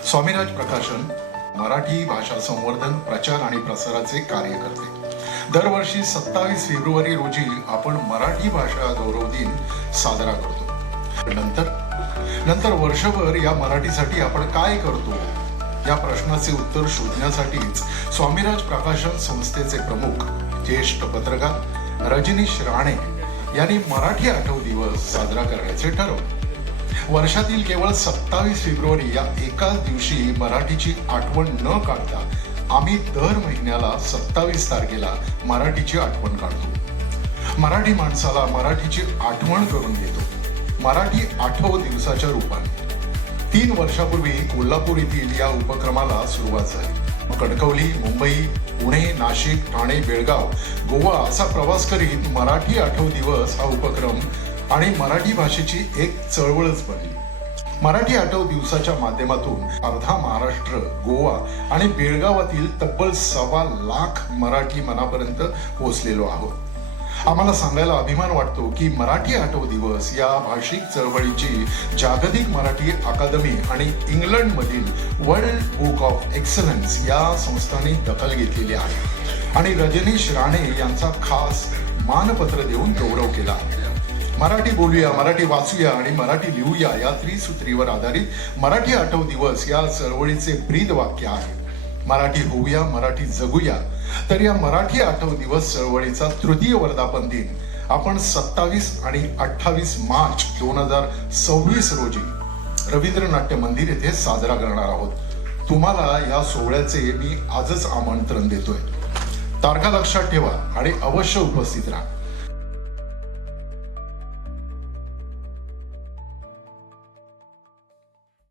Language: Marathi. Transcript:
स्वामीराज प्रकाशन मराठी भाषा संवर्धन, प्रचार आणि प्रसाराचे कार्य करते। दरवर्षी 27 फेब्रुवारी रोजी आपण मराठी भाषा गौरव दिन साजरा करतो। नंतर वर्षभर या मराठीसाठी आपण काय करतो या प्रश्नाचे उत्तर शोधण्यासाठीच स्वामीराज प्रकाशन संस्थेचे प्रमुख ज्येष्ठ पत्रकार रजनीश राणे यांनी मराठी आठव दिवस साजरा करण्याचे ठरवले। वर्षातील केवळ 27 फेब्रुवारी या एकाच दिवशी मराठीची आठवण न काढता आम्ही दर महिन्याला 27 तारखेला मराठीची आठवण काढतो। मराठी माणसाला मराठीची आठवण करून देतो मराठी आठव दिवसाच्या रूपाने। 3 वर्षापूर्वी कोल्हापूर येथील या उपक्रमाला सुरुवात झाली। कणकवली, मुंबई, पुणे, नाशिक, ठाणे, बेळगाव, गोवा असा प्रवास करीत मराठी आठव दिवस हा उपक्रम आणि मराठी भाषेची एक चळवळच बनली। मराठी आठव दिवसाच्या माध्यमातून अर्धा महाराष्ट्र, गोवा आणि बेळगावातील तब्बल 1.25 लाख मराठी मनापर्यंत पोहोचलेलो आहोत। आम्हाला सांगायला अभिमान वाटतो की मराठी आठव दिवस या भाषिक चळवळीची जागतिक मराठी अकादमी आणि इंग्लंडमधील वर्ल्ड बुक ऑफ एक्सलन्स या संस्थांनी दखल घेतलेली आहे आणि रजनीश राणे यांचा खास मानपत्र देऊन गौरव केला। मराठी बोलूया, मराठी वाचूया आणि मराठी लिहूया या त्रिसूत्रीवर आधारित मराठी आठव दिवस या चळवळीचे ब्रीद वाक्य आहे। मराठी होऊया, मराठी जगूया। तर या मराठी आठव दिवस चळवळीचा तृतीय वर्धापन दिन आपण 27 आणि 28 मार्च 2026 रोजी रवींद्र नाट्य मंदिर येथे साजरा करणार आहोत। तुम्हाला या सोहळ्याचे मी आजच आमंत्रण देतोय। तारखा लक्षात ठेवा आणि अवश्य उपस्थित राहा।